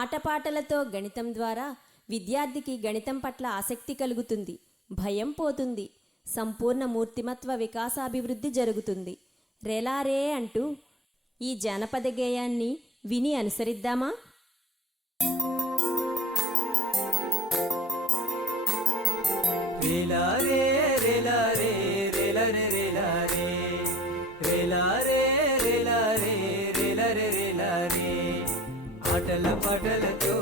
ఆటపాటలతో గణితం ద్వారా విద్యార్థికి గణితం పట్ల ఆసక్తి కలుగుతుంది, భయం పోతుంది, సంపూర్ణ మూర్తిమత్వ వికాసాభివృద్ధి జరుగుతుంది. రేలారే అంటూ ఈ జానపద గేయాన్ని విని అనుసరిద్దామా? రేలారే రేలారే రేలారే రేలారే రేలారే రేలారే రేలారే రేలారే ఆటల పాటలతో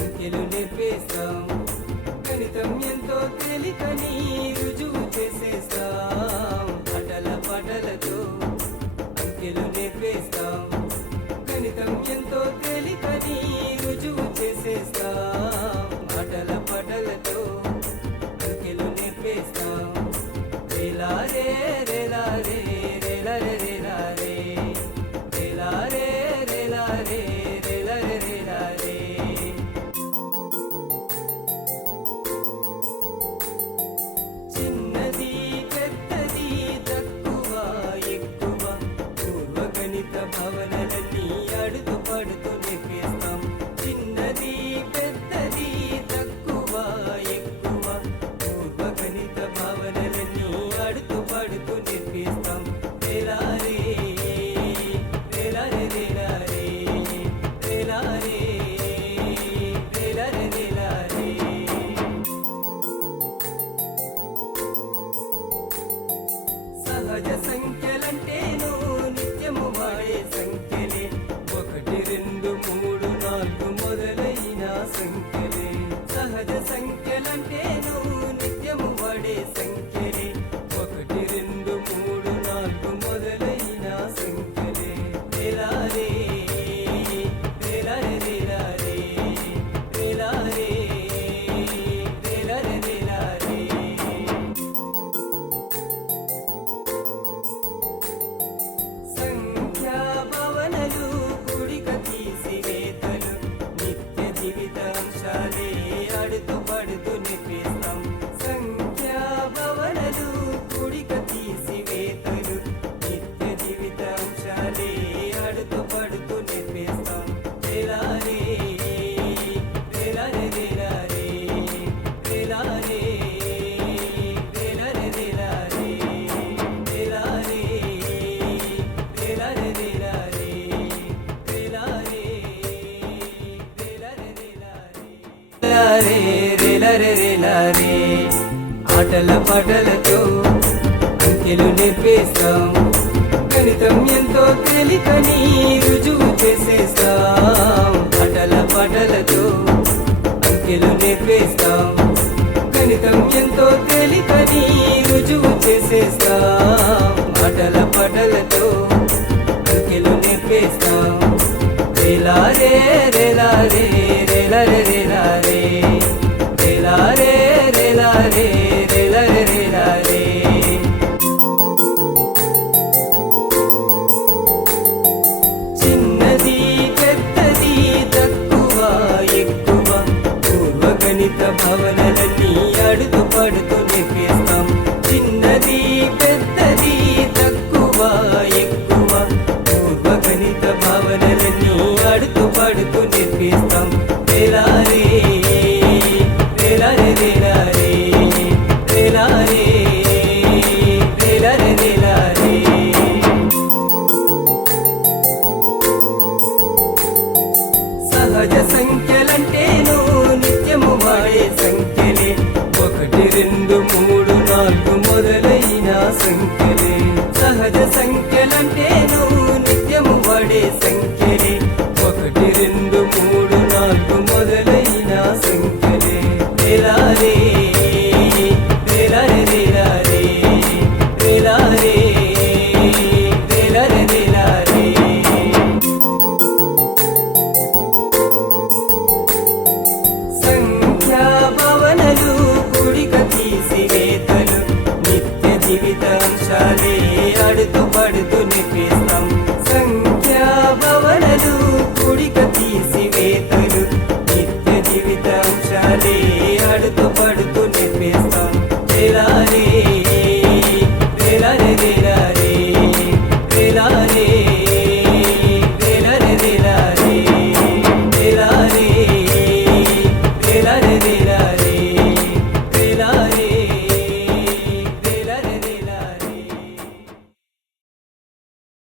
అంకెలు నేర్పేస్తాం, గణితం ఎంతో తేలికని రుజువు చేసేస్తాం. ఆటల పాటలతో అంకెలు నేర్పేస్తాం, గణితం ఎంతో తేలికని రుజువు చేసేస్తాం. ఆటల పాటలతో అంకెలు నేర్పేస్తాం. రేలారే రేలారే రేలారే రేలారే రేలారే రేలారే రేలారే రేలారే చిన్నది పెద్దది తక్కువ ఎక్కువ పూర్వ గణిత భావనలన్నీ అడుగు పడుతూ నేర్పేస్తాం. చిన్నది పెద్దది తక్కువ ఎక్కువ పూర్వ గణిత భావనలన్నీ అడుగు పడుతూ నేర్పేస్తాం. రేలారే రేలారే రేలారే రేలారే రేలారే రేలారే సహజ సంఖ్యలంటేను నిత్యము వాడే సంఖ్యలే, 1 2 3 4 మొదలైన సంఖ్యలే. సహజ సంఖ్యలంటేను నిత్యము వాడే సంఖ్యలే, 1 2 3 4 మొదలైన సంఖ్యలే. రేలారే రేలారే రేలారే రేలారే రేలారే రేలారే సంఖ్యా భావనలు కూడిక తీసివేతలు నిత్య జీవితాంశాలే అడుతూ పడుతూ నేర్పేస్తాం. సంఖ్యా భావనలు కూడిక తీసివేతలు నిత్య జీవితాంశాలే అడుతూ పడుతూ నేర్పేస్తాం. రేలారే రేలారే రేలారే రేలారే రేలారే రేలారే రేలారే రేలారే రేలారే రేలారే రేలారే రేలారే ఆటల పాటలతో అంకెలు నేర్పేస్తాం, గణితం ఎంతో తేలికని రుజువు చేసేస్తాం. ఆటల పాటలతో అంకెలు నేర్పేస్తాం, గణితం ఎంతో తేలికని రుజువు చేసేస్తాం. ఆటల పాటలతో అంకెలు నేర్పేస్తాం. రేలారే రేలారే రేలారే రేలారే రేలారే రేలారే రేలారే రేలారే చిన్నది పెద్దది తక్కువ ఎక్కువ పూర్వ గణిత భావనలన్నీ అడుగు పడుతూ నేర్పేస్తాం. చిన్నది పెద్దది తక్కువ ఎక్కువ పూర్వ గణిత భావనలన్నీ అడుగు పడుతూ నేర్పేస్తాం. రేలారే రేలారే రేలారే రేలారే రేలారే రేలారే సహజ సంఖ్యలంటేను నిత్యము వాడే సంఖ్యలే, 1 2